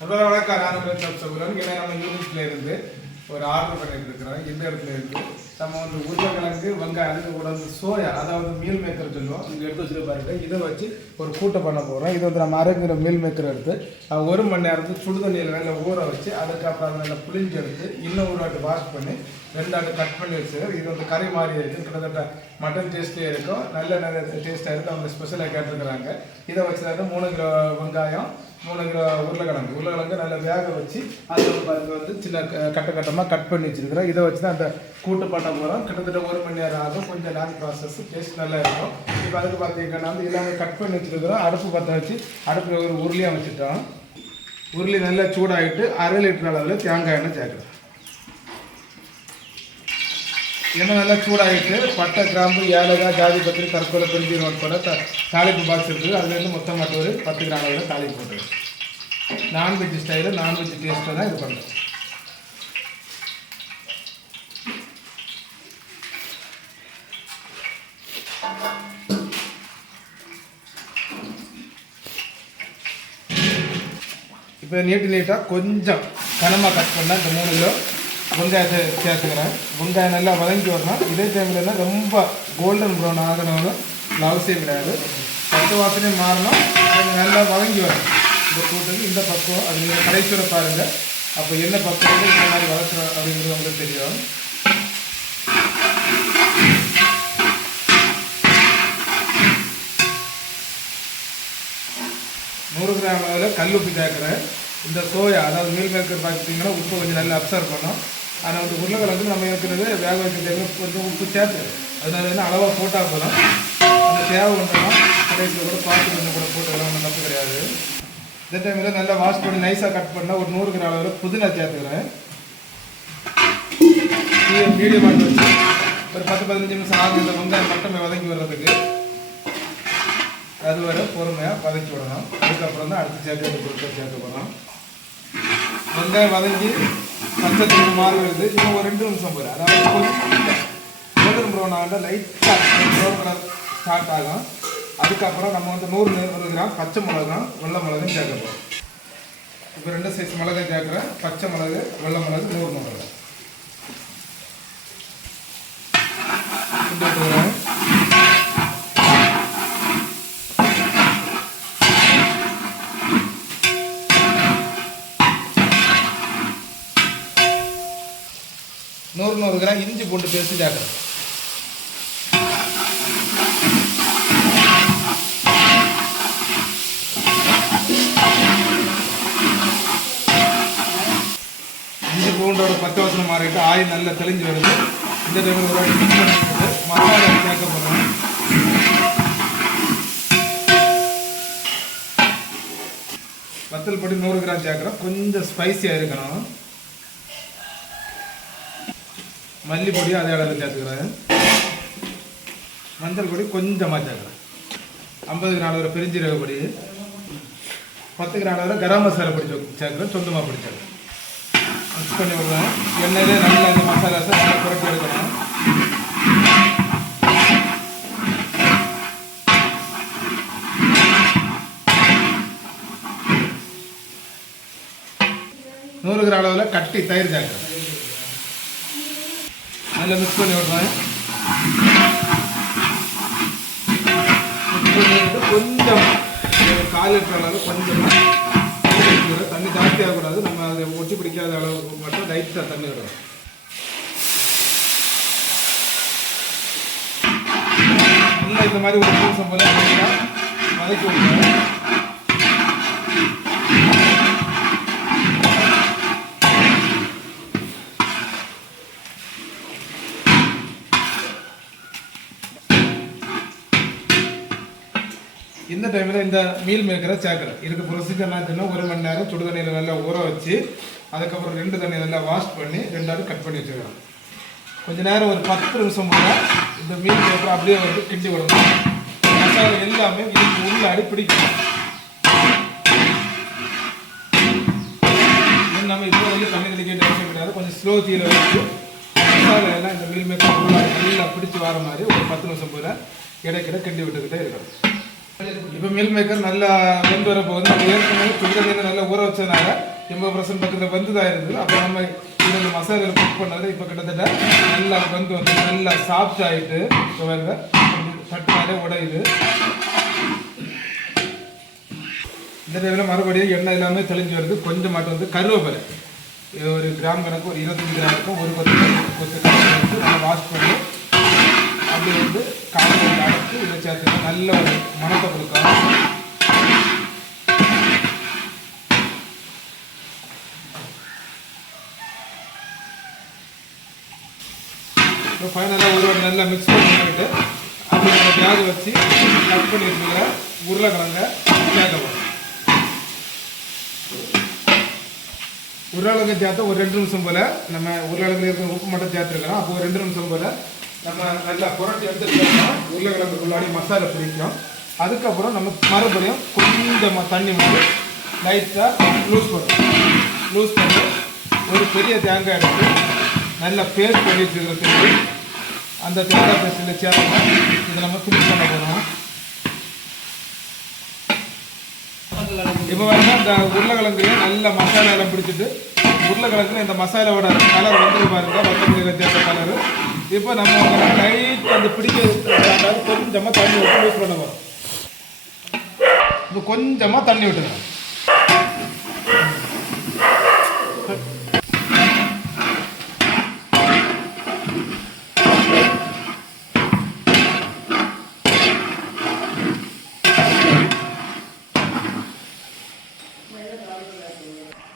அதோட வணக்கம். நான் உங்கள் ஏன்னா நம்ம யூனிட்ல இருந்து ஒரு ஆர்டர் பண்ணிட்டு இருக்கிறோம் இந்த இடத்துல இருந்து நம்ம வந்து உருளைக்கிழங்கு வெங்காயம் அதுக்கு கூட வந்து சோயா அதாவது மீல் மேக்கர் சொல்லுவோம். இங்கே எடுத்து வச்சுட்டு பாருங்க. இதை வச்சு ஒரு கூட்டை பண்ண போகிறோம் இது வந்து நம்ம அரைங்கிற மீல் மேக்கர் எடுத்து ஒரு மணி நேரத்துக்கு சுடு தண்ணியில் நல்லா ஊற வச்சு அதுக்கப்புறம் அதை நல்லா புளிஞ்சு எடுத்து இன்னும் ஒரு வாட்டி வாஷ் பண்ணி ரெண்டு ஆட்டு கட் பண்ணி வச்சுருக்கோம் இது வந்து கறி மாதிரி இருக்குது கிட்டத்தட்ட மட்டன் டேஸ்ட்லேயே இருக்கும். நல்ல நல்ல டேஸ்ட்டாக இருக்குது அவங்க ஸ்பெஷலாக கேட்டிருக்கிறாங்க. இதை வச்சு தான் மூணு கிலோ வெங்காயம் மூணு கிலோ உருளைக்கிழங்கு. உருளைக்கிழங்கு நல்லா வேக வச்சு அதில் பாருங்க வந்து சின்ன க- கட்ட கட்டமாக கட் பண்ணி வச்சிருக்கிறோம் இதை வச்சு தான் அந்த கூட்டு பண்ண போகிறோம் கிட்டத்தட்ட ஒரு மணி நேரம் ஆகும். கொஞ்சம் லாங் ப்ராசஸ் டேஸ்ட் நல்லா இருக்கும். இப்போ அதுக்கு பார்த்தீங்கன்னா வந்து எல்லாமே கட் பண்ணி வச்சிருக்கிறோம். அடுப்பு பற்ற வச்சு அடுப்பில் ஒரு உருளியாக வச்சுட்டோம். உருளி நல்லா சூடாகிட்டு அரை லிட்டர் அளவில் தேங்காய் எண்ணெய் சேர்க்குறோம் எண்ணெய் நல்லா சூடாகிட்டு பட்டை கிராம்பு ஏலக்காய் ஜாதி பத்திரி தற்கொலை பிரிஞ்சு உட்பட த தாளிப்பு பாக்ஸ் இருக்குது. அதுலேருந்து மொத்தம் மட்டும் ஒரு பத்து கிராம் அளவில் தாளிப்பு போட்டுரு நான்வெஜ் ஸ்டைலில் நான்வெஜ் டேஸ்ட்டை தான் இது பண்ணுறோம் இப்போ நீட்டு நீட்டாக கொஞ்சம் கனமாக கட் பண்ணால் இந்த மூணு கிலோ சேர்த்துக்கிறேன். வெங்காயம் நல்லா வதங்கி வரணும். இதே டைமில் ரொம்ப கோல்டன் ப்ரௌன் ஆகணும்னு அவசியம் கிடையாது. பத்து வாசனையும் மாறணும். நல்லா வதங்கி வரும் இந்த கூட்டுக்கு இந்த பக்கம் அது நீங்கள் கடைசியில் பாருங்கள் அப்போ என்ன பக்கம் இந்த மாதிரி வளர்க்குறோம் அப்படிங்கிறது உங்களுக்கு தெரியும். நூறு கிராம் அளவில் கல் உப்பு சேர்க்குறேன். இந்த சோயா அதாவது மீல் மேக்கர் பார்த்தீங்கன்னா உப்பு கொஞ்சம் நல்லா அப்சர்வ் பண்ணோம் ஆனால் வந்து உருளைக்கிழங்கு நம்ம ஏற்கனவே வேக வைக்கிற டைமில் கொஞ்சம் உப்பு சேர்த்து. அதனால வந்து அளவாக போட்டால் போதும். அந்த தேவை ஒன்றுலாம் கடைசியில் கூட பார்த்து கொஞ்சம் கூட போட்டுக்கலாம் ஒன்றும் தப்பு கிடையாது. இந்த டைமில் நல்லா வாஷ் பண்ணி நைஸாக கட் பண்ணால் ஒரு நூறு கிராம் அளவில் புதினா சேர்த்துக்கிறேன். மீடியம் ஆட்டு வச்சு. ஒரு பத்து பதினஞ்சு நிமிஷம் ஆகும். இந்த வெங்காயம் மட்டுமே வதங்கி வர்றதுக்கு. அது வரை பொறுமையாக வதக்கி விடணும். அதுக்கப்புறம் தான் அடுத்து சேர்க்க வேண்டிய பொருட்கள் சேர்க்க போகிறோம் வெங்காயம் வதங்கி பச்சை தண்ணி மாறி வருது இன்னும் ஒரு ரெண்டு நிமிஷம் போயிடும் அதாவது கொஞ்சம் கோல்டன் ப்ரௌன் ஆகிட்ட லைட்டாக ப்ரௌன் கலர் ஸ்டார்ட் ஆகும். அதுக்கப்புறம் நம்ம வந்து நூறு நூறு கிராம் பச்சை மிளகா வெள்ளை மிளகு சேர்க்க போகிறோம் இப்போ ரெண்டு சைஸ் மிளகாய் சேர்க்குறேன். பச்சை மிளகு வெள்ளை மிளகு நூறு மிளகு கிண்டி விட்டுக்கிறேன். நூறு கிராம் இஞ்சி பூண்டு பேஸ்ட் சேர்க்குறேன் இஞ்சி பூண்டோட பச்சை வசனம் மாறிட்டு ஆயில் நல்லா தெளிஞ்சு வருது. இந்த டைமில் ஒரு வாட்டி மிக்ஸ் பண்ணிட்டு மசாலா சேர்க்க போகிறோம் வத்தல் படி நூறு கிராம் சேர்க்குறோம் கொஞ்சம் ஸ்பைஸியாக இருக்கணும். மல்லி பொடி அதே அளவில் சேர்த்துக்கிறேன். மஞ்சள் பொடி கொஞ்சமாக சேர்க்குறேன் ஐம்பது கிராம் அளவில் பெருஞ்சீரக பொடி பத்து கிராம் அளவில் கரம் மசாலா பொடி சேர்க்குறேன் சொந்தமாக பொடி சேர்க்குறேன் மிக்ஸ் பண்ணி விடுவேன் எண்ணெயிலே நல்லா இந்த மசாலாஸை நல்லா புரட்டி எடுக்கணும். நூறு கிராம் அளவில் கட்டி தயிர் சேர்க்குறேன் நல்லா மிக்ஸ் பண்ணி விடுறேன். மிக்ஸ் பண்ணிட்டு கொஞ்சம் கால் லிட்டர் அளவு கொஞ்சமாக தண்ணி ஊத்திக்கிறேன். தண்ணி நம்ம அதை ஒட்டி பிடிக்காத அளவுக்கு மட்டும் லைட்டாக தண்ணி விடணும் இந்த மாதிரி ஒரு நிமிஷம் போல வதக்கி விடுறேன். இந்த டைமில் இந்த மீல் மேக்கரை சேர்க்குறேன் இதுக்கு ப்ரொசீஜர் என்ன ஒரு மணி நேரம் சுடு தண்ணியில் நல்லா ஊற வச்சு அதுக்கப்புறம் ரெண்டு தண்ணியை நல்லா வாஷ் பண்ணி ரெண்டாவது கட் பண்ணி வச்சுக்கிறோம் கொஞ்ச நேரம் ஒரு பத்து நிமிஷம் போல இந்த மீல் மேக்கரை அப்படியே வந்து கிண்டி விடணும். மசாலா எல்லாமே இதுக்கு உள்ளாடி பிடிக்கணும். நம்ம இப்போ வந்து தண்ணி தெளிக்க அவசியம் கிடையாது. கொஞ்சம் ஸ்லோ தீர வச்சு மசாலா எல்லாம் இந்த மீல் மேக்கர் உள்ளாடி நல்லா பிடிச்சி வர மாதிரி ஒரு பத்து நிமிஷம் போல இடைக்கிட கிண்டி விட்டுக்கிட்டே இருக்கணும். இப்போ மீல் மேக்கர் நல்லா வெந்து வரப்போ வந்து ஏற்கனவே சுடுதண்ணி நல்லா ஊற வச்சதுனால எண்பது பர்சன்ட் பக்கத்தில் வெந்து தான் இருந்தது அப்போ நம்ம இதில் இந்த மசாலாவில் குக் பண்ணது இப்போ கிட்டத்தட்ட நல்லா வெந்து வந்து நல்லா சாஃப்ட் ஆகிட்டு இப்போ பாருங்க தட்டுனாலே உடையுது. இந்த டைமில் மறுபடியும் எண்ணெய் எல்லாமே தெளிஞ்சு வருது. கொஞ்சம் மட்டும் வந்து கருவேப்பிலை. ஒரு கிராம் கணக்கு ஒரு இருபத்தஞ்சு கிராம் இருக்கும். ஒரு கொத்து கொத்து கருவேப்பிலை வந்து நம்ம வாஷ் பண்ணி அப்படி வந்து காலையில் அரைச்சி இதை சேர்த்து நல்ல ஒரு மனத்தை கொடுக்கும் ஃபைனலாக ஒரு நல்லா மிக்ஸ் பண்ணிட்டு அப்படி நம்ம வேக வச்சு கட் பண்ணியிருக்கிற உருளைக்கிழங்க சேர்க்கப்படும் உருளைக்கிழங்கு சேர்த்து ஒரு ரெண்டு நிமிஷம் போல் நம்ம உருளைக்கிழங்கு இருக்கிற உப்பு மட்டும் சேர்த்துருக்கிறோம் அப்போ ஒரு ரெண்டு நிமிஷம் போல் நம்ம நல்லா புரட்டி எடுத்துக்கிட்டோம்னா உருளைக்கிழங்கு உள்ளாடி மசாலா பிடிக்கும் அதுக்கப்புறம் நம்ம மறுபடியும் கொஞ்சமாக தண்ணி மாதிரி லைட்டாக லூஸ் பண்ணும் லூஸ் பண்ணி ஒரு பெரிய தேங்காய் எடுத்து நல்லா பேஸ்ட் பண்ணி வச்சுக்கிறதுக்கு அந்த தேங்காய் பேஸ்டில் சேர்த்து இதை நம்ம ஃபினிஷ் பண்ண போகிறோம் இப்போ வந்து இந்த உருளைக்கிழங்குலையும் நல்ல மசாலா எல்லாம் பிடிச்சிட்டு உருளைக்கிழங்குல இந்த மசாலாவோட கலர் வந்து பாருங்க. வத்தப்பொடி சேர்த்த கலர் இப்போ நம்ம லைட் அந்த பிடிக்க கொஞ்சமாக தண்ணி விட்டு யூஸ் பண்ண போகிறோம் இப்போ கொஞ்சமாக தண்ணி விட்டுருங்க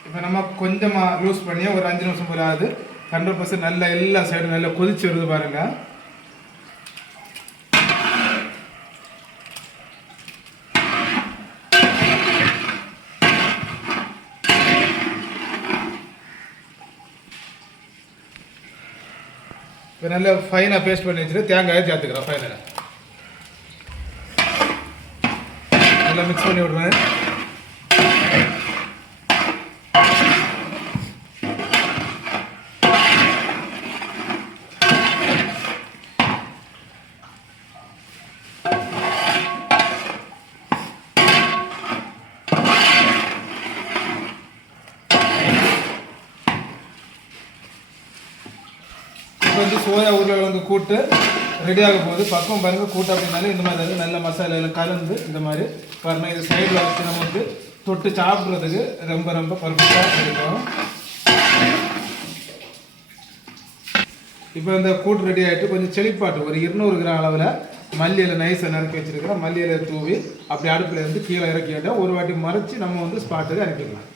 இப்போ நம்ம கொஞ்சமாக லூஸ் பண்ணி ஒரு அஞ்சு நிமிஷம் போல ஆகுது. ஹண்ட்ரட் பர்சன்ட் நல்லா எல்லா சைடும் நல்லா கொதிச்சு வருது பாருங்கள் இப்போ நல்லா ஃபைனாக பேஸ்ட் பண்ணி வச்சுட்டு தேங்காயை சேர்த்துக்கிறோம் ஃபைனலாக நல்லா மிக்ஸ் பண்ணி விடுறேன் இப்போ வந்து சோயா உருளைக்கிழங்கு கூட்டு ரெடி ஆக போகுது. பக்கம் பாருங்க கூட்டு அப்படின்னாலே இந்த மாதிரி வந்து நல்ல மசாலையில் கலந்து இந்த மாதிரி பாருங்க. இது சைடில் வச்சு நம்ம வந்து தொட்டு சாப்பிட்றதுக்கு ரொம்ப ரொம்ப பர்ஃபெக்டாக இருக்கும். இப்போ இந்த கூட்டு ரெடி ஆகிட்டு கொஞ்சம் செழிப்பாட்டு ஒரு இருநூறு கிராம் அளவில் மல்லியில் நைஸை நறுக்கி வச்சுருக்கிறோம். மல்லியில் தூவி அப்படி அடுப்பில் இருந்து கீழே இறக்கி விட்டால் ஒரு வாட்டி மறைச்சி நம்ம வந்து ஸ்பாட்டுக்கு இறக்கிடலாம்.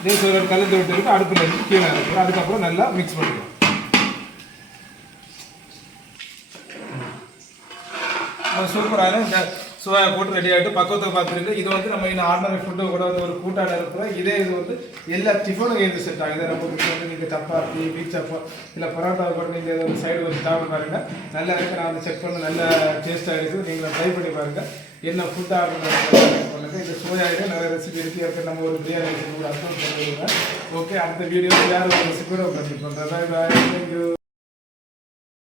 இதே ஒரு கலந்து விட்டு அடுப்பில் இருந்து கீழே இறக்கலாம் அதுக்கப்புறம் நல்லா மிக்ஸ் பண்ணிக்கலாம். சூப்பரான இந்த சோயா போட்டு ரெடி ஆகிட்டு பக்கத்தில் பார்த்துருக்கு இது வந்து நம்ம இன்னும் ஆர்டினரி ஃபுட்டு கூட வந்து ஒரு கூட்டாட இருக்கிறோம் இதே இது வந்து எல்லா டிஃபனும் இது செட் ஆகுது. நம்ம வீட்டில் வந்து நீங்கள் சப்பாத்தி பீச் சப்பா இல்லை பரோட்டா கூட நீங்கள் இது ஒரு சைடு வச்சு சாப்பிட்டு பாருங்கள் நல்லா இருக்குது நான் வந்து செக் பண்ண நல்ல டேஸ்ட்டாக இருக்குது நீங்கள் ட்ரை பண்ணி பாருங்கள் என்ன ஃபுட் ஆர்டர் பண்ணுங்கள் இந்த சோயாவில் நிறைய ரெசிபி இருக்குது இருக்கு. நம்ம ஒரு பிரியாணி ரெசிபி கூட அப்லோட் பண்ணிடுவேன் ஓகே அடுத்த வீடியோ யார் ரெசிபியோட பண்ணி பண்ணுறேன் பாய் தேங்க்யூ